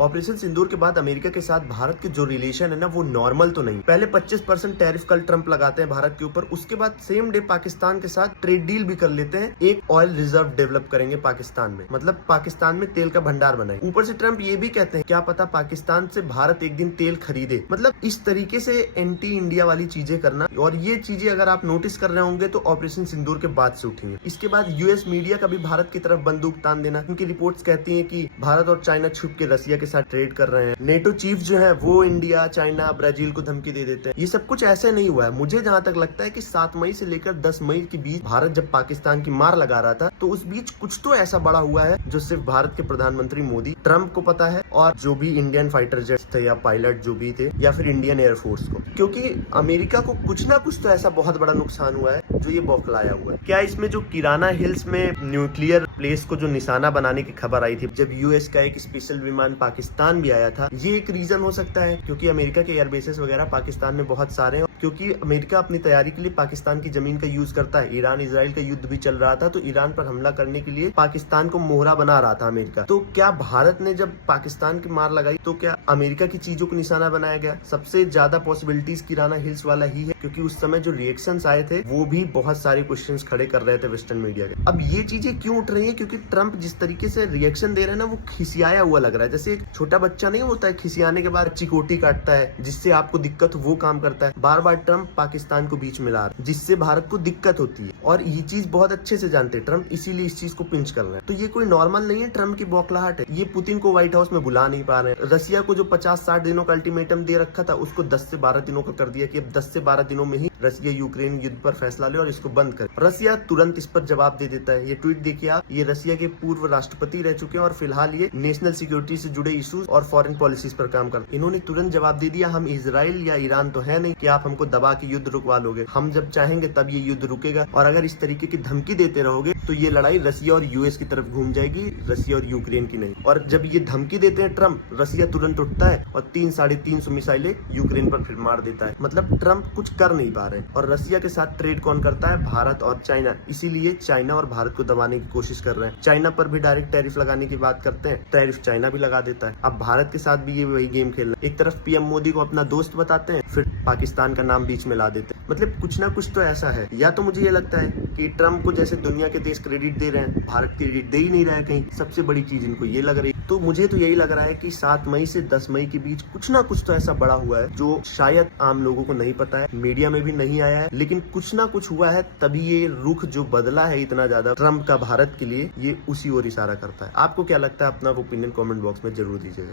Operation सिंदूर के बाद America के साथ भारत के जो रिलेशन है ना वो नॉर्मल तो नहीं। पहले 25% टैरिफ कल ट्रंप लगाते हैं भारत के ऊपर, उसके बाद सेम डे पाकिस्तान के साथ ट्रेड डील भी कर लेते हैं। एक ऑयल रिजर्व डेवलप करेंगे पाकिस्तान में, मतलब पाकिस्तान में तेल का भंडार बनाए। ऊपर से ट्रंप ये भी कहते हैं क्या पता पाकिस्तान से भारत एक दिन तेल खरीदे। मतलब इस तरीके से एंटी इंडिया वाली चीजें करना, और ये चीजें अगर आप नोटिस कर रहे होंगे तो ऑपरेशन सिंदूर के बाद से उठेंगे। इसके बाद यूएस मीडिया का भी भारत की तरफ बंदूक तान देना। उनकी रिपोर्ट्स कहती हैं कि भारत और चाइना छुप के रसिया के साथ ट्रेड कर रहे हैं। नेटो चीफ जो है वो इंडिया, चाइना, ब्राजील को धमकी दे देते हैं। ये सब कुछ ऐसे नहीं हुआ है। मुझे जहां तक लगता है कि 7 मई से लेकर 10 मई के बीच भारत जब पाकिस्तान की मार लगा रहा था तो उस बीच कुछ तो ऐसा बड़ा हुआ है जो सिर्फ भारत के प्रधानमंत्री मोदी, ट्रंप को पता है, और जो भी इंडियन फाइटर जेट्स थे या पायलट जो भी थे, या फिर इंडियन एयरफोर्स को। क्योंकि अमेरिका को कुछ ना कुछ तो ऐसा बहुत बड़ा नुकसान हुआ है जो ये बौखलाया हुआ है। क्या इसमें जो किराना हिल्स में न्यूक्लियर प्लेस को जो निशाना बनाने की खबर आई थी, जब यूएस का एक स्पेशल विमान पाकिस्तान भी आया था, ये एक रीजन हो सकता है। क्योंकि अमेरिका के एयरबेसेस वगैरह पाकिस्तान में बहुत सारे हैं। क्योंकि अमेरिका अपनी तैयारी के लिए पाकिस्तान की जमीन का यूज करता है। ईरान इजराइल का युद्ध भी चल रहा था, तो ईरान पर हमला करने के लिए पाकिस्तान को मोहरा बना रहा था अमेरिका। तो क्या भारत ने जब पाकिस्तान की मार लगाई तो क्या अमेरिका की चीजों को निशाना बनाया गया? सबसे ज्यादा पॉसिबिलिटीज किराना हिल्स वाला ही है, क्योंकि उस समय जो रिएक्शंस आए थे वो भी बहुत सारे क्वेश्चंस खड़े कर रहे थे वेस्टर्न मीडिया के। अब ये चीजें क्यों उठ रही है? क्योंकि ट्रंप जिस तरीके से रिएक्शन दे रहे हैं ना वो खिसियाया हुआ लग रहा है। जैसे एक छोटा बच्चा नहीं होता है, खिसियाने के बाद चिकोटी काटता है, जिससे आपको दिक्कत वो काम करता है। बार बार ट्रंप पाकिस्तान को बीच में ला रहा है, जिससे भारत को दिक्कत होती है, और ये चीज बहुत अच्छे से जानते हैं ट्रंप, इसीलिए इस चीज को पिंच कर रहे हैं। तो ये कोई नॉर्मल नहीं है, ट्रंप की बौखलाहट है। ये पुतिन को व्हाइट हाउस में बुला नहीं पा रहे हैं। रसिया को जो 50-60 दिनों का अल्टीमेटम दे रखा था उसको 10 से 12 दिनों का कर दिया कि अब 10 से 12 दिनों में ही रसिया यूक्रेन युद्ध पर फैसला ले और इसको बंद करे। रसिया तुरंत इस पर जवाब दे देता है। ये ट्वीट देखिए आप, ये रसिया के पूर्व राष्ट्रपति रह चुके हैं और फिलहाल ये नेशनल सिक्योरिटी से जुड़े इश्यूज और फॉरेन पॉलिसीज पर काम करते हैं। इन्होंने तुरंत जवाब दे दिया, हम इजराइल या ईरान तो है नहीं कि आप हमको दबा के युद्ध रुकवा लोगे। हम जब चाहेंगे तब ये युद्ध रुकेगा, और अगर इस तरीके की धमकी देते रहोगे तो ये लड़ाई रसिया और यूएस की तरफ घूम जाएगी, रसिया और यूक्रेन की नहीं। और जब ये धमकी देते हैं ट्रंप, रसिया तुरंत उठता है और 300-350 मिसाइलें यूक्रेन पर फिर मार देता है। मतलब ट्रंप कुछ कर नहीं पा रहे। और रसिया के साथ ट्रेड कौन करता है? भारत और चाइना। इसीलिए चाइना और भारत को दबाने की कोशिश कर रहे हैं। चाइना पर भी डायरेक्ट टैरिफ लगाने की बात करते हैं, टैरिफ चाइना भी लगा देता है। अब भारत के साथ भी ये वही गेम खेल रहे हैं। एक तरफ पीएम मोदी को अपना दोस्त बताते हैं, फिर पाकिस्तान का नाम बीच में ला देते हैं। मतलब कुछ ना कुछ तो ऐसा है। या तो मुझे ये लगता है कि ट्रंप को जैसे दुनिया के देश क्रेडिट दे रहे हैं, भारत क्रेडिट दे ही नहीं रहा है कहीं। सबसे बड़ी चीज इनको ये लग रही है। तो मुझे तो यही लग रहा है कि 7 मई से 10 मई के बीच कुछ ना कुछ तो ऐसा बड़ा हुआ है जो शायद आम लोगों को नहीं पता है, मीडिया में भी नहीं आया है, लेकिन कुछ ना कुछ हुआ है, तभी ये रुख जो बदला है इतना ज्यादा ट्रंप का भारत के लिए, ये उसी ओर इशारा करता है। आपको क्या लगता है? अपना ओपिनियन कमेंट बॉक्स में जरूर दीजिएगा।